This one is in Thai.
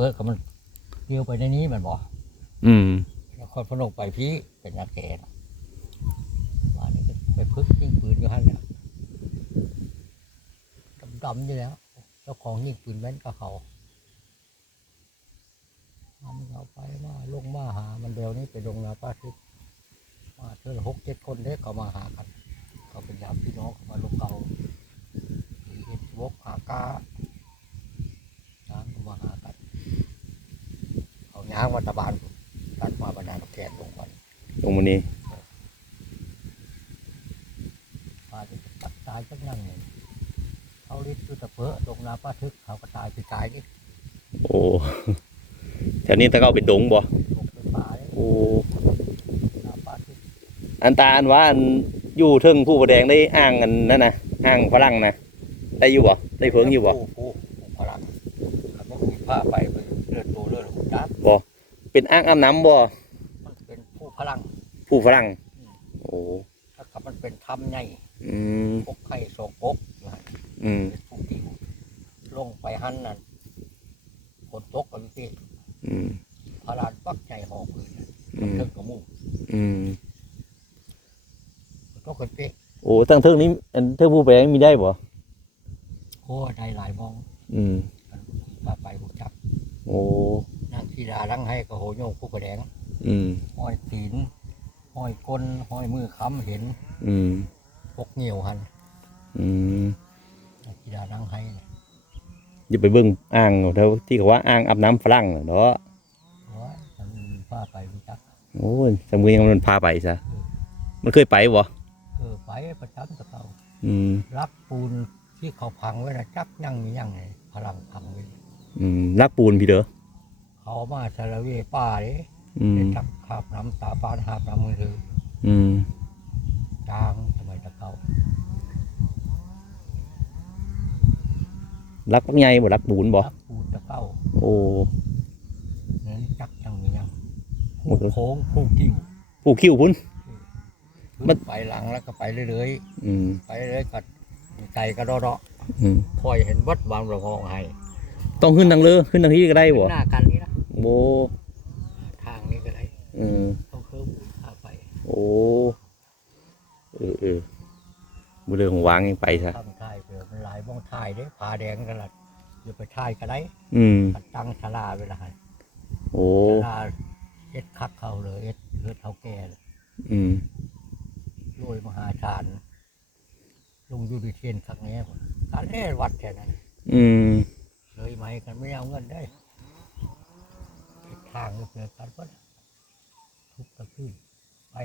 เปิดก็มันเดียวไปในนี้มันบอกอืมนครพนมไปพี่เป็นนาแกนว่านี่ก็ไปพึกยิงปืนอยู่ฮั่นแหละดำๆอยู่แล้วเจ้าของยิงปืนแม่นก็เขามันเอาไปมาลงมาหา มันเดียวนี้ไปลงนาป้าทิพย์มาเธอหกเจ็ดคนเด็กเขามาหากัน เขาเป็นญาติพี่น้องเขามาลงเก่าเห็ดวกหากาช้างก็มาหากัน เขาย้างวัตบานตัดมาบรรดาแกนลงวันลงมานี่ปลาจะตัดตายจักนั่งเนี่ยเขาลิดตุตะเพอลงนาป้าทึกเขาก็ตายไปตายนี่โอ้แถวนี้ตะเกาเป็นดงบ่ลงไปป่าเลยโอ้นาป้าทึกอันตาอันว่าอันอยู่เทึงผู้ประแดงได้อ้างอันนั่นนะอ้างฝรั่งนะได้อยู่บ่ได้เพิงอยู่บ่ผู้ผู้ผู้พลังเขาไม่มีผ้าไปไปเลือดตัวเลือดหุ่นจับ เป็นอ้างอาบน้ำบ่มันเป็นผู้พลังผู้ฝรั่ง โอ้ถ้ากับมันเป็นถ้ำใหญ่อืมปกไข่สองปกอยู่หั่นอืมเป็นผู้ที่ลงไปหันนั่นฝนตกกับพี่อืมพลานปักใหญ่หอพื้นอืมเทิงกระมูกอืมฝนตกกันเป๊ะโอ้ตั้งเทิงนี้อันเทิงผู้ประแดงมีได้บ่โอ้ได้หลายมองอืมพาไปหูจัก โอ้ นางธีดาลังให้กับโหโยกผู้กระแดงอืมห้อยตีนห้อยก้นห้อยมือค้ำเห็นอืมพกเหนียวหันอืมนางธีดาลังให้เนี่ยอย่าไปเบิ่งอ่างเท่าที่เขาว่าอ่างอาบน้ำฝรั่งน่ะเนาะโอ้ยมันพาไปหูจักโอ้ยสมุยยังมันพาไปซะมันเคยไปบ่เออไปประจำตะเขาอืมรักปูนที่เขาพังไว้นะจักยั่งมียั่งไงพลังพังไว้อืมลักปูนพี่เด้อ เขามาสารเวป้าเด้อืมได้จักขาบน้ำตาปานหาบน้ำมือถืออืม จางสมัยตะเขาลักใหญ่บ่ลักปูนบ่รักปูนตะเข้าโอ้ นั่นจักยังมียังผู้โค้งผู้กิ้วผู้คิ้วพุ่นมัมันนไปหลังแล้วก็ไปเรื่อยอืม ๆไปเรื่อยๆก็ใจก็ดอดอืม ๆคอยเห็นวัดวางระพองให้ต้องขึ้นทางเรือขึ้นทางที่ก็ได้บ่ หน้ากันนี่นะ โอ้ทางนี้ก็ได้อืมต้องเพิ่มพาไป โอ้เออเออบ่เรื่องของวางยังไปซะทำทายเปลือกมันหลายบ้องทายเด้ผาแดงกันละอย่าไปทายก็ได้อืมตัดตั้งชลาเวลาให้โอ้ชลาเอ็ดคักเขาเลยเอ็ดเลือดเขาแก่เลยอืมรวยมหาศาลลงอยูดิเทียนครั้งนี้การเล่วัดแค่นั้น อืม เลยไหมกันไม่เอาเงินได้ ทางก็เกิดกันก็ทุกข์ก็ขึ้นไป